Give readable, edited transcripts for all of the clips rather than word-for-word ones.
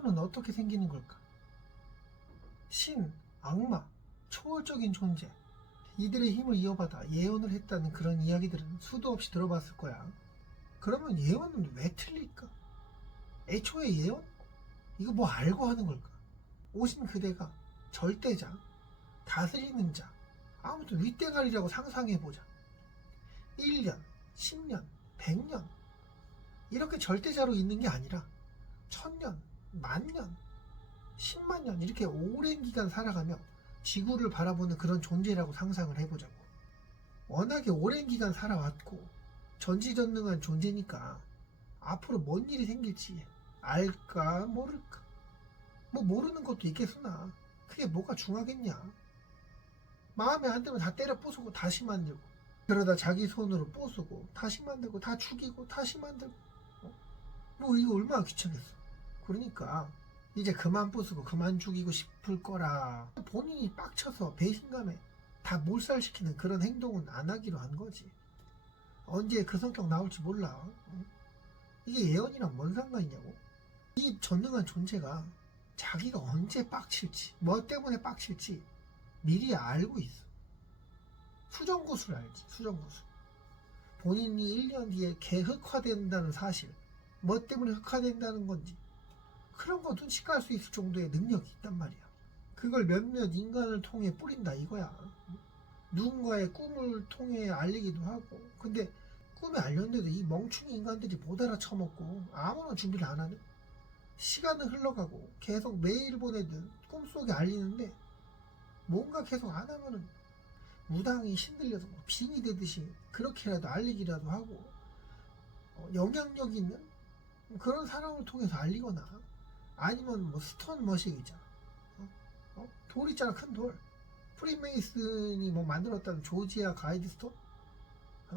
예언은 어떻게 생기는 걸까? 신, 악마, 초월적인 존재, 이들의 힘을 이어받아 예언을 했다는 그런 이야기들은 수도 없이 들어봤을 거야. 그러면 예언은 왜 틀릴까? 애초에 예언? 이거 뭐 알고 하는 걸까? 오신 그대가 절대자, 다스리는 자, 아무튼 윗대가리라고 상상해보자. 1년, 10년, 100년 이렇게 절대자로 있는 게 아니라 1000년, 만년, 10만년 이렇게 오랜 기간 살아가며 지구를 바라보는 그런 존재라고 상상을 해보자고. 워낙에 오랜 기간 살아왔고 전지전능한 존재니까 앞으로 뭔 일이 생길지 알까 모를까. 뭐 모르는 것도 있겠으나 그게 뭐가 중하겠냐. 마음에 안 들면 다 때려 부수고 다시 만들고, 그러다 자기 손으로 부수고 다시 만들고 다 죽이고 다시 만들고. 뭐 이거 얼마나 귀찮겠어. 그러니까 이제 그만 부수고 그만 죽이고 싶을 거라. 본인이 빡쳐서 배신감에 다 몰살시키는 그런 행동은 안 하기로 한 거지. 언제 그 성격 나올지 몰라. 이게 예언이랑 뭔 상관이냐고. 이 전능한 존재가 자기가 언제 빡칠지, 뭐 때문에 빡칠지 미리 알고 있어. 수정구술 알지? 수정구술. 본인이 1년 뒤에 개흑화된다는 사실, 뭐 때문에 흑화된다는 건지 그런 거 눈치 깔 수 있을 정도의 능력이 있단 말이야. 그걸 몇몇 인간을 통해 뿌린다 이거야. 누군가의 꿈을 통해 알리기도 하고. 근데 꿈에 알렸는데도 이 멍충이 인간들이 못 알아쳐먹고 아무런 준비를 안 하네. 시간은 흘러가고 계속 메일 보내든 꿈속에 알리는데 뭔가 계속 안 하면은 무당이 신들려서 뭐 빙이 되듯이 그렇게라도 알리기라도 하고, 영향력 있는 그런 사람을 통해서 알리거나, 아니면 뭐 스톤 머신 있잖아. 돌 있잖아, 큰 돌. 프리메이슨이 뭐 만들었다는 조지아 가이드 스톤?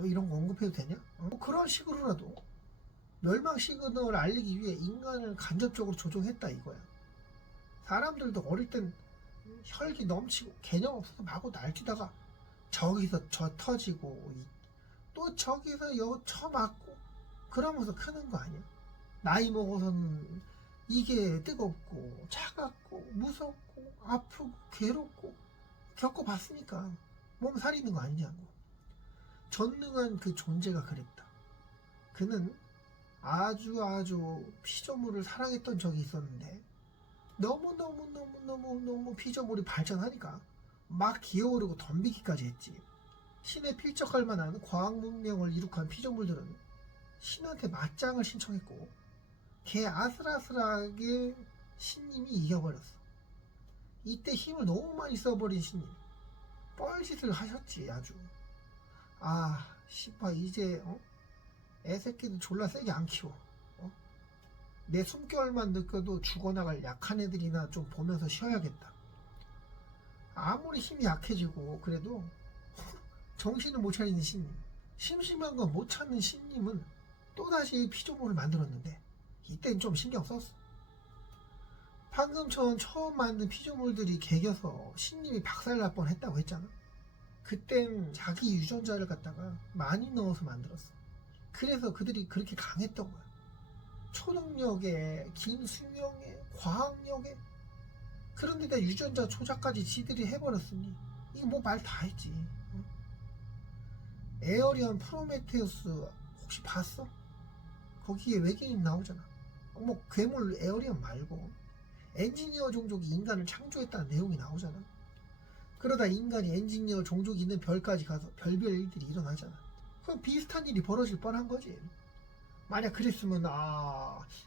이런 거 언급해도 되냐? 뭐 그런 식으로라도 멸망 시그널을 알리기 위해 인간을 간접적으로 조종했다 이거야. 사람들도 어릴 땐 혈기 넘치고 개념 없어서 마구 날뛰다가 저기서 저 터지고 또 저기서 여 쳐맞고 그러면서 크는 거 아니야? 나이 먹어서는 이게 뜨겁고 차갑고 무섭고 아프고 괴롭고 겪어봤으니까 몸 사리는 거 아니냐고. 전능한 그 존재가 그랬다. 그는 아주 피조물을 사랑했던 적이 있었는데 너무 피조물이 발전하니까 막 기어오르고 덤비기까지 했지. 신에 필적할 만한 과학 문명을 이룩한 피조물들은 신한테 맞짱을 신청했고 개 아슬아슬하게 신님이 이겨버렸어. 이때 힘을 너무 많이 써버린 신님 뻘짓을 하셨지 아주. 아 씨발 이제 애새끼들 졸라 세게 안 키워. 내 숨결만 느껴도 죽어나갈 약한 애들이나 좀 보면서 쉬어야겠다. 아무리 힘이 약해지고 그래도 정신을 못 차리는 신님, 심심한 거 못 찾는 신님은 또다시 피조물을 만들었는데 이땐 좀 신경 썼어. 방금처럼 처음 만든 피조물들이 개겨서 신님이 박살날 뻔했다고 했잖아. 그땐 자기 유전자를 갖다가 많이 넣어서 만들었어. 그래서 그들이 그렇게 강했던 거야. 초능력에, 긴 수명에, 과학력에. 그런데다 유전자 조작까지 지들이 해버렸으니 이거 뭐 말 다 했지. 응? 에어리언 프로메테우스 혹시 봤어? 거기에 외계인 나오잖아. 뭐 괴물 에어리언 말고 엔지니어 종족이 인간을 창조했다는 내용이 나오잖아. 그러다 인간이 엔지니어 종족이 있는 별까지 가서 별별 일들이 일어나잖아. 그럼 비슷한 일이 벌어질 뻔한 거지. 만약 그랬으면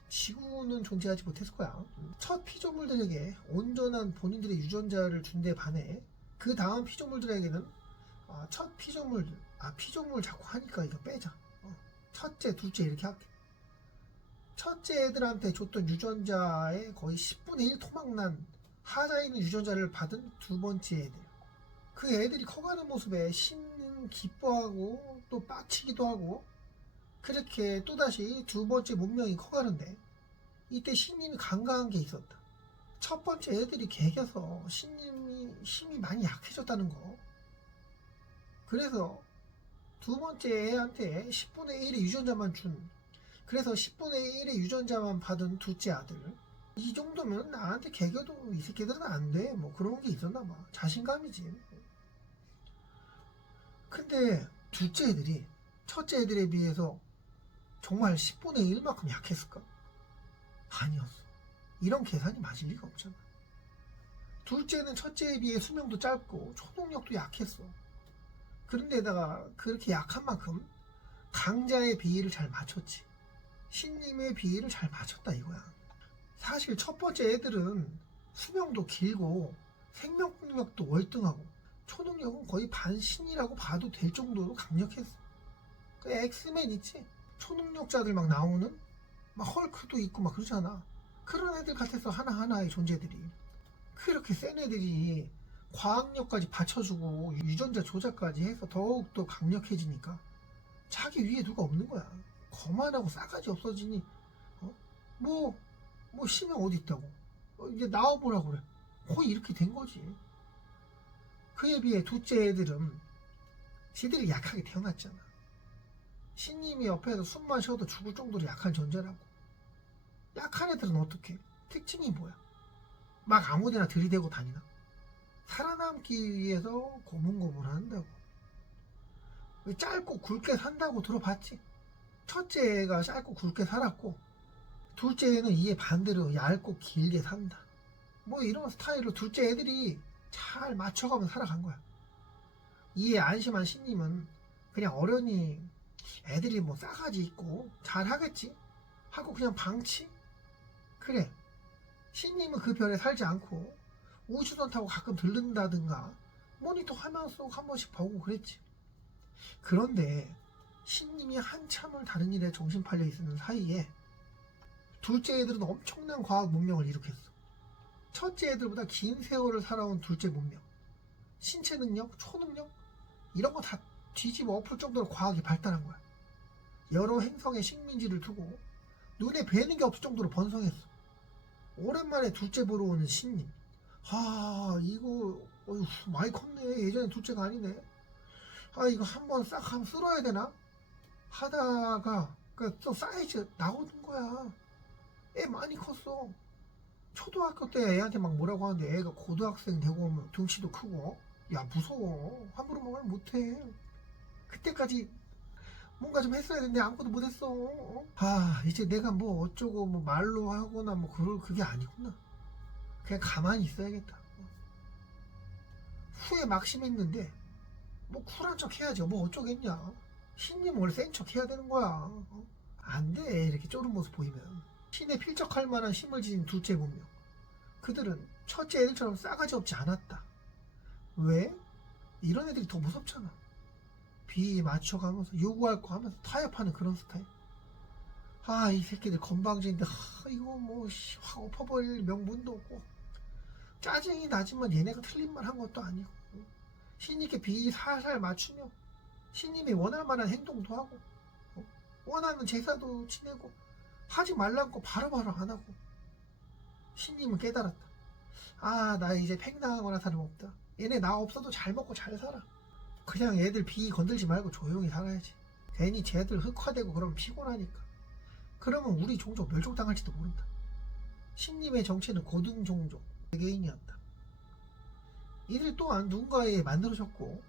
지구는 존재하지 못했을 거야. 첫 피조물들에게 온전한 본인들의 유전자를 준 데 반해 그 다음 피조물들에게는 첫 피조물 피조물 자꾸 하니까 이거 빼자. 첫째 둘째 이렇게 할게. 첫째 애들한테 줬던 유전자의 거의 10분의 1 토막난 하자에 있는 유전자를 받은 두 번째 애들. 그 애들이 커가는 모습에 신은 기뻐하고 또 빡치기도 하고, 그렇게 또다시 두 번째 문명이 커가는데 이때 신님이 간과한 게 있었다. 첫 번째 애들이 개겨서 신님이 힘이 많이 약해졌다는 거. 그래서 두 번째 애한테 10분의 1의 유전자만 준, 그래서 10분의 1의 유전자만 받은 둘째 아들, 이 정도면 나한테 개겨도 이 새끼들은 안 돼. 뭐 그런 게 있었나 봐. 자신감이지. 근데 둘째 애들이 첫째 애들에 비해서 정말 10분의 1만큼 약했을까? 아니었어. 이런 계산이 맞을 리가 없잖아. 둘째는 첫째에 비해 수명도 짧고 초능력도 약했어. 그런데다가 그렇게 약한 만큼 강자의 비위를 잘 맞췄지. 신님의 비위를 잘 맞췄다 이거야. 사실 첫 번째 애들은 수명도 길고 생명력도 월등하고 초능력은 거의 반신이라고 봐도 될 정도로 강력했어. 그 엑스맨 있지? 초능력자들 막 나오는 막 헐크도 있고 막 그러잖아. 그런 애들 같아서 하나하나의 존재들이 그렇게 센 애들이 과학력까지 받쳐주고 유전자 조작까지 해서 더욱더 강력해지니까 자기 위에 누가 없는 거야. 거만하고 싸가지 없어지니 어? 뭐 심형 어디 있다고 이제 나와보라고 그래. 거의 이렇게 된 거지. 그에 비해 둘째 애들은 지들이 약하게 태어났잖아. 신님이 옆에서 숨만 쉬어도 죽을 정도로 약한 존재라고. 약한 애들은 어떻게? 특징이 뭐야? 막 아무데나 들이대고 다니나? 살아남기 위해서 고문고문한다고. 짧고 굵게 산다고 들어봤지? 첫째 애가 짧고 굵게 살았고 둘째 애는 이에 반대로 얇고 길게 산다. 뭐 이런 스타일로 둘째 애들이 잘 맞춰가면서 살아간 거야. 이에 안심한 신님은 그냥 어련히 애들이 뭐 싸가지 있고 잘하겠지 하고 그냥 방치? 그래, 신님은 그 별에 살지 않고 우주선 타고 가끔 들른다든가 모니터 화면 속 한 번씩 보고 그랬지. 그런데 신님이 한참을 다른 일에 정신 팔려 있는 사이에 둘째 애들은 엄청난 과학 문명을 일으켰어. 첫째 애들보다 긴 세월을 살아온 둘째 문명, 신체 능력, 초능력 이런 거 다 뒤집어 엎을 정도로 과학이 발달한 거야. 여러 행성의 식민지를 두고 눈에 뵈는 게 없을 정도로 번성했어. 오랜만에 둘째 보러 오는 신님. 이거 어휴, 많이 컸네. 예전에 둘째가 아니네. 이거 한번 싹 한번 쓸어야 되나? 하다가 또 사이즈 나오는 거야. 애 많이 컸어. 초등학교 때 애한테 막 뭐라고 하는데 애가 고등학생 되고 오면 등치도 크고 야 무서워. 함부로 말을 못해. 그때까지 뭔가 좀 했어야 되는데 아무것도 못했어. 이제 내가 뭐 어쩌고 뭐 말로 하거나 뭐 그게 아니구나. 그냥 가만히 있어야겠다. 후에 막심했는데 뭐 쿨한 척 해야죠. 뭐 어쩌겠냐. 신님 원래 센 척 해야 되는 거야. 안 돼. 이렇게 쫄은 모습 보이면. 신에 필적할 만한 힘을 지닌 둘째 문명. 그들은 첫째 애들처럼 싸가지 없지 않았다. 왜? 이런 애들이 더 무섭잖아. 비 맞춰가면서 요구할 거 하면서 타협하는 그런 스타일. 이 새끼들 건방진데 이거 뭐 확 엎어버릴 명분도 없고 짜증이 나지만 얘네가 틀린 말 한 것도 아니고 신님께 비 살살 맞추며 신님이 원할 만한 행동도 하고 원하는 제사도 지내고 하지 말란 거 바로바로 안 하고. 신님은 깨달았다. 나 이제 팽당하거나 다름없다. 얘네 나 없어도 잘 먹고 잘 살아. 그냥 애들 비 건들지 말고 조용히 살아야지. 괜히 쟤들 흑화되고 그러면 피곤하니까. 그러면 우리 종족 멸종당할지도 모른다. 신님의 정체는 고등종족 개개인이었다. 이들 또한 누군가에 만들어졌고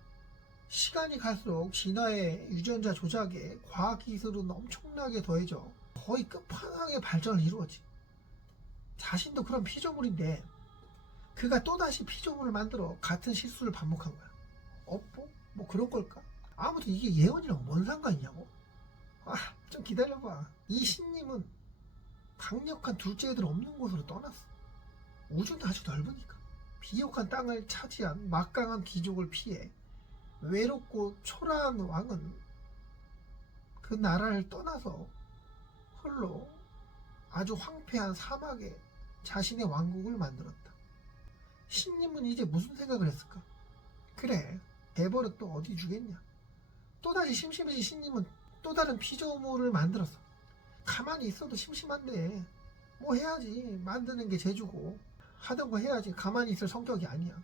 시간이 갈수록 진화의 유전자 조작에 과학기술은 엄청나게 더해져 거의 끝판왕의 발전을 이루었지. 자신도 그런 피조물인데 그가 또다시 피조물을 만들어 같은 실수를 반복한 거야. 뭐 그런 걸까? 아무튼 이게 예언이랑 뭔 상관이냐고? 좀 기다려봐. 이 신님은 강력한 둘째 애들 없는 곳으로 떠났어. 우주는 아주 넓으니까. 비옥한 땅을 차지한 막강한 귀족을 피해 외롭고 초라한 왕은 그 나라를 떠나서 홀로 아주 황폐한 사막에 자신의 왕국을 만들었다. 신님은 이제 무슨 생각을 했을까? 그래, 대버릇 또 어디 주겠냐. 또다시 심심해진 신님은 또 다른 피조물을 만들었어. 가만히 있어도 심심한데 뭐 해야지. 만드는 게 재주고 하던 거 해야지. 가만히 있을 성격이 아니야.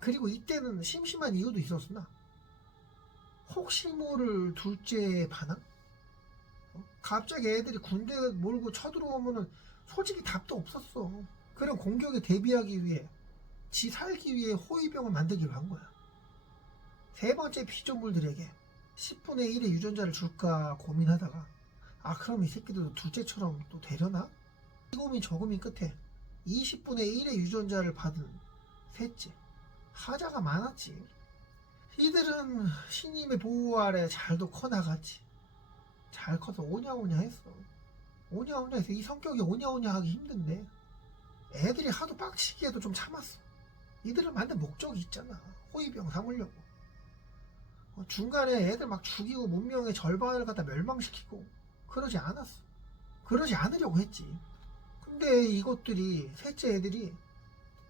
그리고 이때는 심심한 이유도 있었으나 혹시 모를 둘째의 반항? 갑자기 애들이 군대 몰고 쳐들어오면은 솔직히 답도 없었어. 그런 공격에 대비하기 위해 지 살기 위해 호위병을 만들기로 한 거야. 세 번째 피조물들에게 10분의 1의 유전자를 줄까 고민하다가 그럼 이 새끼들도 둘째처럼 또 되려나? 이 고민 저 고민 끝에 20분의 1의 유전자를 받은 셋째. 하자가 많았지. 이들은 신님의 보호 아래 잘도 커나갔지. 잘 커서 오냐오냐 했어. 오냐오냐 해서 이 성격이 오냐오냐 하기 힘든데 애들이 하도 빡치기에도 좀 참았어. 이들을 만든 목적이 있잖아. 호위병 삼으려고. 중간에 애들 막 죽이고 문명의 절반을 갖다 멸망시키고 그러지 않았어. 그러지 않으려고 했지. 근데 이것들이 셋째 애들이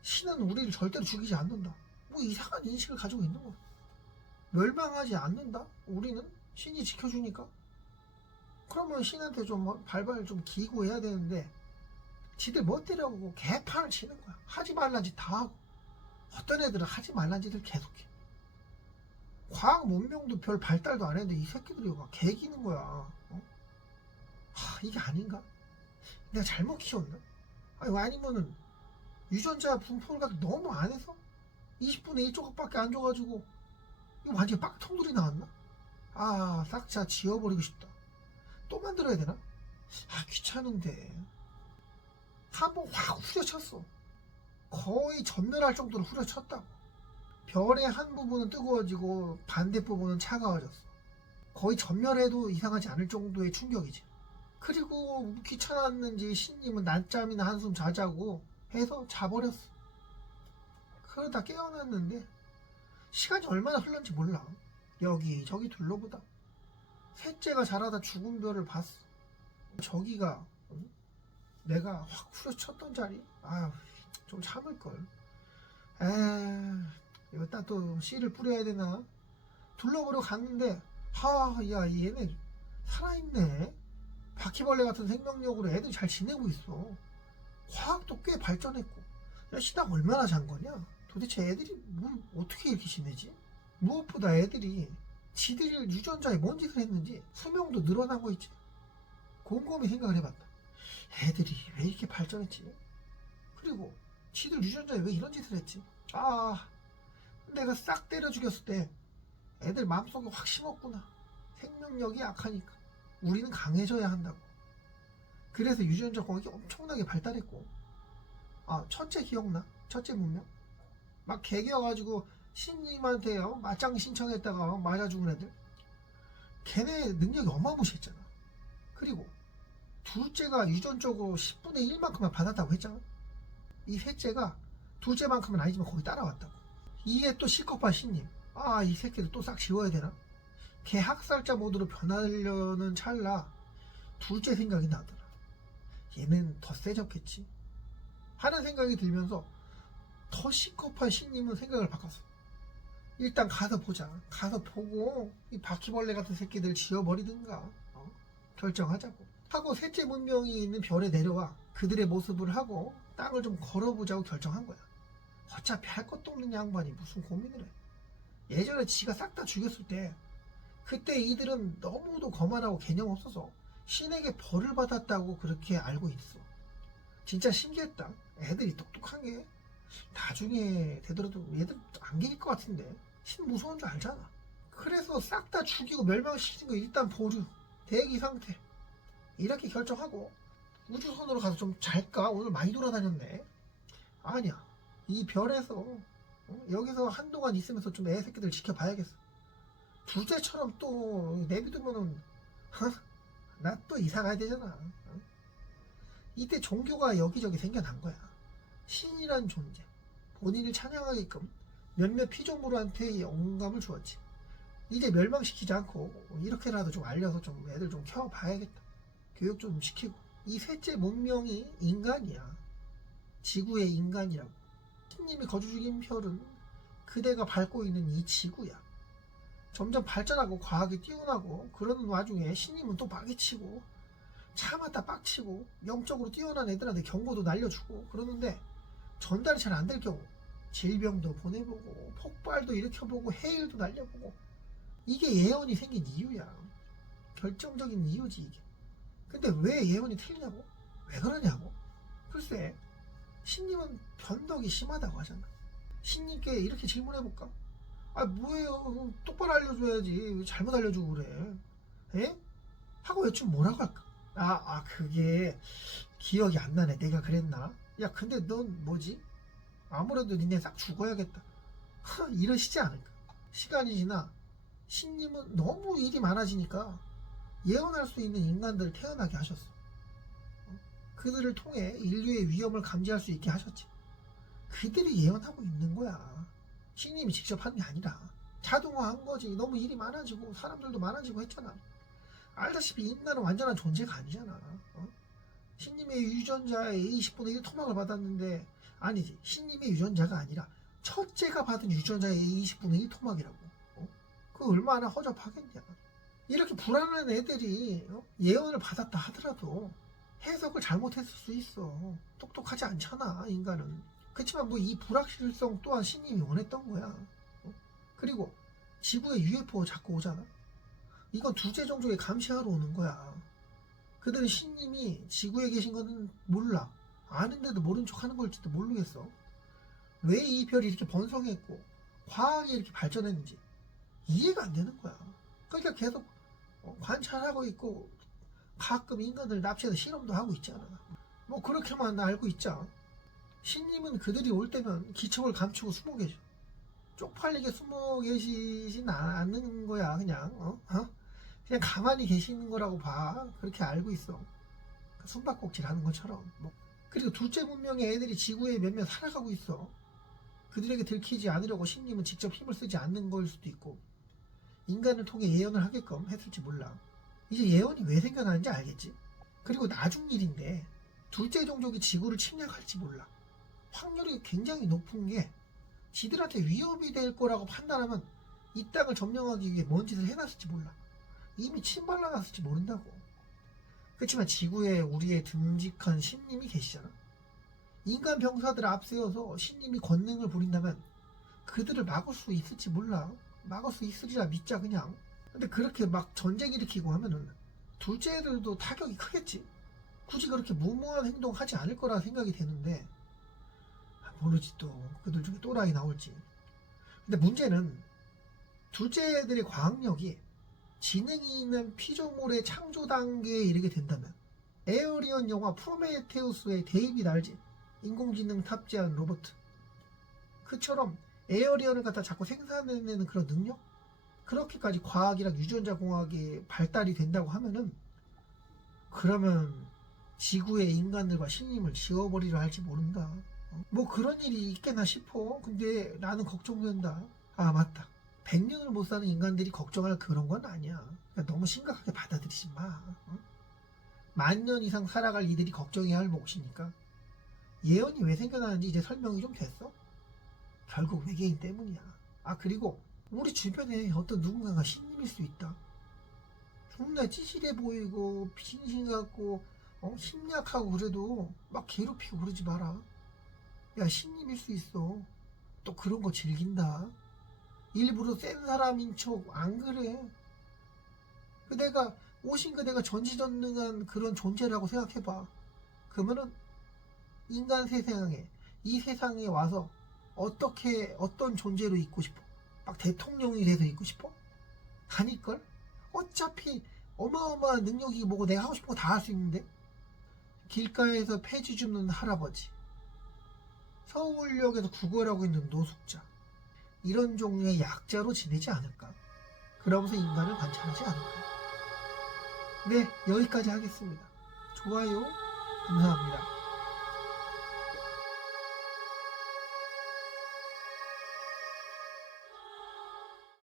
신은 우리를 절대로 죽이지 않는다. 뭐 이상한 인식을 가지고 있는 거야. 멸망하지 않는다? 우리는 신이 지켜주니까. 그러면 신한테 좀 발발 좀 기고 해야 되는데 지들 멋대로고 개판을 치는 거야. 하지 말란 짓 다 하고. 어떤 애들은 하지 말란 짓을 계속해. 과학 문명도 별 발달도 안 했는데 이 새끼들이 막 개기는 거야. 이게 아닌가? 내가 잘못 키웠나? 아니면은 유전자 분포를 너무 안 해서 20분의 1 조각밖에 안 줘가지고 이거 완전 빡통들이 나왔나? 싹자 지워버리고 싶다. 또 만들어야 되나? 귀찮은데. 한번 확 후려쳤어. 거의 전멸할 정도로 후려쳤다고. 별의 한 부분은 뜨거워지고 반대 부분은 차가워졌어. 거의 전멸해도 이상하지 않을 정도의 충격이지. 그리고 귀찮았는지 신님은 낮잠이나 한숨 자자고 해서 자버렸어. 그러다 깨어났는데 시간이 얼마나 흘렀는지 몰라. 여기저기 둘러보다 셋째가 자라다 죽은 별을 봤어. 저기가 내가 확 후려쳤던 자리? 좀 참을걸. 이거 또 씨를 뿌려야 되나? 둘러보러 갔는데 야 얘네 살아있네. 바퀴벌레 같은 생명력으로 애들이 잘 지내고 있어. 화학도 꽤 발전했고. 야 시당 얼마나 잔 거냐? 도대체 애들이 어떻게 이렇게 지내지? 무엇보다 애들이 지들 유전자에 뭔 짓을 했는지 수명도 늘어나고 있지. 곰곰이 생각을 해봤다. 애들이 왜 이렇게 발전했지? 그리고 지들 유전자에 왜 이런 짓을 했지? 내가 싹 때려 죽였을 때 애들 마음속에 확 심었구나. 생명력이 약하니까 우리는 강해져야 한다고. 그래서 유전자 공학이 엄청나게 발달했고. 첫째 기억나? 첫째 문명? 막 개겨가지고 신님한테 맞짱 신청했다가 맞아 죽은 애들. 걔네 능력이 어마무시했잖아. 그리고 둘째가 유전적으로 10분의 1만큼만 받았다고 했잖아. 이 셋째가 둘째만큼은 아니지만 거의 따라왔다고. 이에 또 시커파 신님. 이 새끼들 또 싹 지워야 되나? 걔 학살자 모드로 변하려는 찰나 둘째 생각이 나더라. 얘는 더 세졌겠지 하는 생각이 들면서 더 시커판 신님은 생각을 바꿨어. 일단 가서 보자. 가서 보고 이 바퀴벌레 같은 새끼들 지워버리든가 결정하자고 하고 셋째 문명이 있는 별에 내려와 그들의 모습을 하고 땅을 좀 걸어보자고 결정한 거야. 어차피 할 것도 없는 양반이 무슨 고민을 해. 예전에 지가 싹 다 죽였을 때 그때 이들은 너무도 거만하고 개념 없어서 신에게 벌을 받았다고 그렇게 알고 있어. 진짜 신기했다. 애들이 똑똑한 게 나중에 되더라도 얘들 안 개길 것 같은데 신 무서운 줄 알잖아. 그래서 싹 다 죽이고 멸망시키는 거 일단 보류 대기 상태 이렇게 결정하고 우주선으로 가서 좀 잘까? 오늘 많이 돌아다녔네. 아니야. 이 별에서 여기서 한동안 있으면서 좀 애 새끼들 지켜봐야겠어. 둘째처럼 또 내비두면은 나 또 이사 가야 되잖아. 이때 종교가 여기저기 생겨난 거야. 신이란 존재, 본인을 찬양하게끔 몇몇 피조물한테 영감을 주었지. 이제 멸망시키지 않고 이렇게라도 좀 알려서 좀 애들 좀 키워봐야겠다. 교육 좀 시키고. 이 셋째 문명이 인간이야. 지구의 인간이라고. 신님이 거주 중인 별은 그대가 밟고 있는 이 지구야. 점점 발전하고 과학이 뛰어나고 그러는 와중에 신님은 또 빠개치고 참았다 빡치고 영적으로 뛰어난 애들한테 경고도 날려주고 그러는데 전달이 잘 안 될 경우 질병도 보내보고 폭발도 일으켜보고 해일도 날려보고 이게 예언이 생긴 이유야. 결정적인 이유지 이게. 근데 왜 예언이 틀리냐고? 왜 그러냐고? 글쎄, 신님은 변덕이 심하다고 하잖아. 신님께 이렇게 질문해볼까? 아, 뭐예요? 똑바로 알려줘야지. 왜 잘못 알려주고 그래? 에? 하고 여쭈면 뭐라고 할까? 그게 기억이 안 나네. 내가 그랬나? 야, 근데 넌 뭐지? 아무래도 니네 싹 죽어야겠다. 이러시지 않을까? 시간이 지나 신님은 너무 일이 많아지니까 예언할 수 있는 인간들을 태어나게 하셨어. 그들을 통해 인류의 위험을 감지할 수 있게 하셨지. 그들이 예언하고 있는 거야. 신님이 직접 한 게 아니라 자동화한 거지. 너무 일이 많아지고 사람들도 많아지고 했잖아. 알다시피 인간은 완전한 존재가 아니잖아. 신님의 유전자의 A20분의 1 토막을 받았는데, 아니지, 신님의 유전자가 아니라 첫째가 받은 유전자의 A20분의 1 토막이라고. 그 얼마나 허접하겠냐. 이렇게 불안한 애들이 예언을 받았다 하더라도 해석을 잘못했을 수 있어. 똑똑하지 않잖아, 인간은. 그렇지만 뭐 이 불확실성 또한 신님이 원했던 거야. 그리고 지구에 UFO 자꾸 오잖아. 이건 두째 종족에 감시하러 오는 거야. 그들은 신님이 지구에 계신 거는 몰라. 아는데도 모른 척 하는 걸지도 모르겠어. 왜 이 별이 이렇게 번성했고 과학이 이렇게 발전했는지 이해가 안 되는 거야. 그러니까 계속 관찰하고 있고 가끔 인간들 납치해서 실험도 하고 있잖아. 뭐 그렇게만 알고 있자. 신님은 그들이 올 때면 기척을 감추고 숨어 계셔. 쪽팔리게 숨어 계시진 않는 거야. 그냥 그냥 가만히 계시는 거라고 봐. 그렇게 알고 있어. 숨바꼭질 하는 것처럼. 그리고 둘째 문명의 애들이 지구에 몇몇 살아가고 있어. 그들에게 들키지 않으려고 신님은 직접 힘을 쓰지 않는 걸 수도 있고, 인간을 통해 예언을 하게끔 했을지 몰라. 이제 예언이 왜 생겨나는지 알겠지? 그리고 나중 일인데 둘째 종족이 지구를 침략할지 몰라. 확률이 굉장히 높은 게, 지들한테 위협이 될 거라고 판단하면 이 땅을 점령하기 위해 뭔 짓을 해놨을지 몰라. 이미 침발라놨을지 모른다고. 그렇지만 지구에 우리의 듬직한 신님이 계시잖아. 인간 병사들을 앞세워서 신님이 권능을 부린다면 그들을 막을 수 있을지 몰라. 막을 수 있으리라 믿자 그냥. 근데 그렇게 막 전쟁 일으키고 하면은 둘째 애들도 타격이 크겠지. 굳이 그렇게 무모한 행동하지 않을 거라 생각이 되는데, 모르지 또 그들 중에 또라이 나올지. 근데 문제는 둘째 애들의 과학력이 지능이 있는 피조물의 창조 단계에 이르게 된다면, 에어리언 영화 프로메테우스의 데이비드 알지? 인공지능 탑재한 로봇. 그처럼 에어리언을 갖다 자꾸 생산해내는 그런 능력? 그렇게까지 과학이랑 유전자 공학이 발달이 된다고 하면은, 그러면 지구의 인간들과 신님을 지워버리려 할지 모른다. 뭐 그런 일이 있겠나 싶어. 근데 나는 걱정된다. 아, 맞다. 100년을 못 사는 인간들이 걱정할 그런 건 아니야. 그러니까 너무 심각하게 받아들이지 마. 10,000년 이상 살아갈 이들이 걱정해야 할 몫이니까. 예언이 왜 생겨나는지 이제 설명이 좀 됐어? 결국 외계인 때문이야. 그리고 우리 주변에 어떤 누군가가 신님일 수 있다. 존나 찌질해 보이고 빙신 같고 심약하고 그래도 막 괴롭히고 그러지 마라. 야, 신님일 수 있어. 또 그런 거 즐긴다. 일부러 센 사람인 척 안 그래. 내가 오신 내가 전지전능한 그런 존재라고 생각해봐. 그러면은 인간 세상에, 이 세상에 와서 어떤 존재로 있고 싶어? 막 대통령이 돼서 있고 싶어? 아닐걸? 어차피 어마어마한 능력이 뭐고 내가 하고 싶은 거 다 할 수 있는데. 길가에서 폐지 줍는 할아버지, 서울역에서 구걸하고 있는 노숙자, 이런 종류의 약자로 지내지 않을까? 그러면서 인간을 관찰하지 않을까? 네, 여기까지 하겠습니다. 좋아요, 감사합니다.